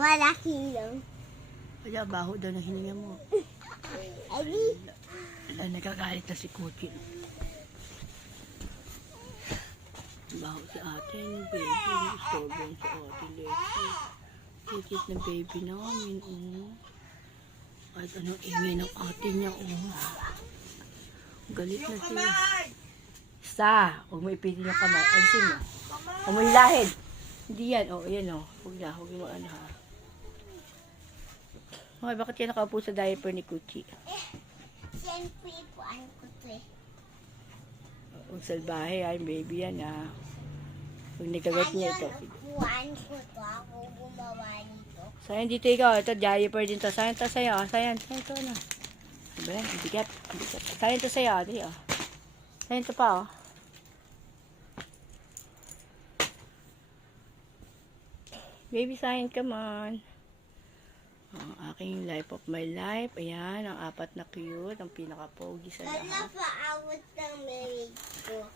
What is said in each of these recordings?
Malaki lang. Kaya baho daw na hininga mo. Abi. Wala, nagagalit na si Kuchi. Baho si ate, yung baby. Sobrang si ate, Lexi. Kikit na baby namin, oh. Kahit anong ingay ng ate niya, oh. Galit na siya. Huwag mo ipitin yung kamay. Alisin mo. Huwag mo hilahid. Hindi yan, oh, yan, oh. Huwag mo ano, ha. Okay, bakit yan nakaupo sa diaper ni Kuchi? Siyempre po, ano ko to eh. Huwag salbahe, ay, baby yan, ha. Huwag nagagat niya ito. Upuan ko to, ako gumawa nito. Sayan dito ikaw, ito, diaper din to. Sayan to sa'yo, ah. Sayan to, ano. Diba yan? Bigat. Sayan to sa'yo, ah. Di, oh. Sayan to pa, oh. Baby, sayan, come on. Ang aking life of my life. Ayan, ang apat na cute. Ang pinaka-pogi sa Kala lahat. pa awat ng marriage ko.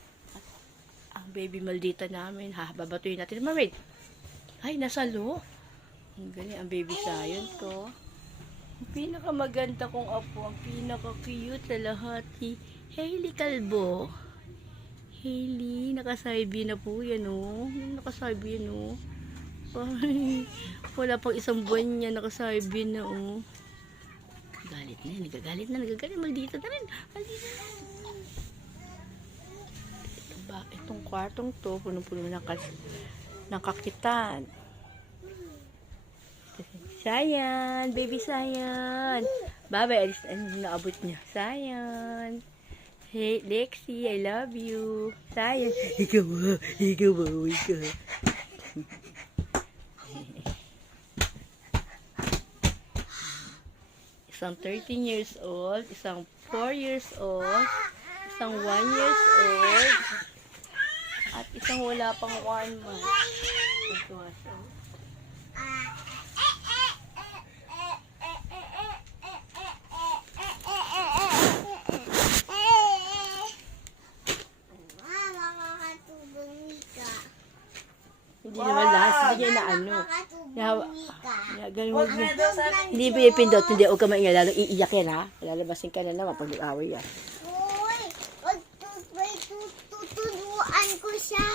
Ang baby maldita namin. Ha, babatuin natin. Marid. Ay, nasa lo. Ang galing. Ang baby science ko. Ang pinakamaganda kong apo. Ang pinaka-cute sa lahat. Si Hailey Calvo. Hailey, nakasaybi na po yan, oh. Nakasaybi yan, oh. Ay, wala pang isang buwan niya, nakasaybi na, oh. Galit na, nagagalit. Maldita na rin. Maldita na. Ito ba, itong kwartong to, punong-puno ng kakitan. Sayan, baby Sayan. Bye-bye, alis na naabot niya. Sayan. Hey, Lexi, I love you. Sayan. Ikaw. Isang 13 years old, isang 4 years old, isang 1 years old, at isang wala pang 1 month. Ito siya. Hindi naman last, hindi niya na ano. Ganun mo. Hindi pinipindot, hindi. Huwag ka maingay, lalo iiyak yan, ha? Lalabasin ka na naman pag nag-away yan. Uy, tuturuan ko siya.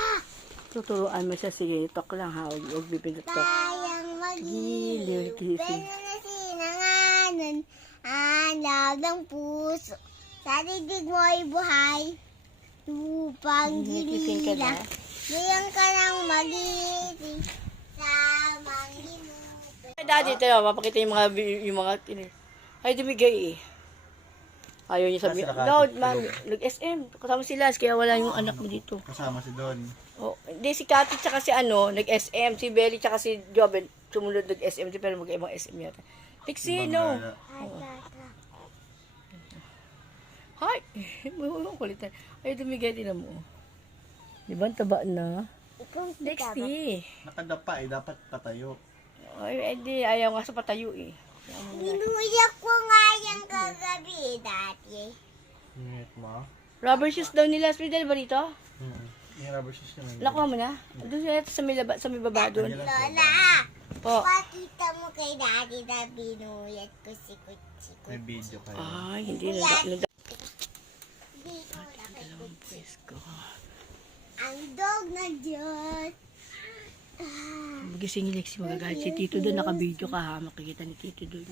Tuturuan mo siya, sige, talk lang, ha? Huwag pipindot to. Sayang Giliw, magiliw. Pero na sinanganan, alam ng puso. Sa didig mo ay buhay. Lupang Gising ka na? gilila. Diyan ka nang magigising sa manginuto. Ay, daddy, ito na, papakita yung mga ay, dumigay eh. Ayaw niya sabihin, no, nag-SM, kasama si Laz, kaya wala yung anak mo dito. Kasama si Don. Oh, hindi, si Cathy tsaka si nag-SM, si Belly tsaka si Joven, sumunod nag-SM, pero mag-ibang SM yata. Pixie, no. Hi! Ang kulit na. Ay, dumigay din mo. Di ba, ang taba na? Lexi. Nakadapa eh, dapat patayo. Ay, hindi, ayaw nga sa patayo eh. Binuyak ko nga yung kagabi dati. Ingat mo? Rubber shoes daw nila, Spidel ba rito? Yung rubber shoes yun. Lakuha mo na. Doon sila sa may baba doon. Lola, Po. pakita mo kay daddy na binuyat ko si Kutsi. May video kayo. Ay, hindi na. Dito na kay Kutsi. Ang dog na Diyos. Magising ni Lexi, magagalit si Tito doon. Naka-video ka ha. Makikita ni Tito doon.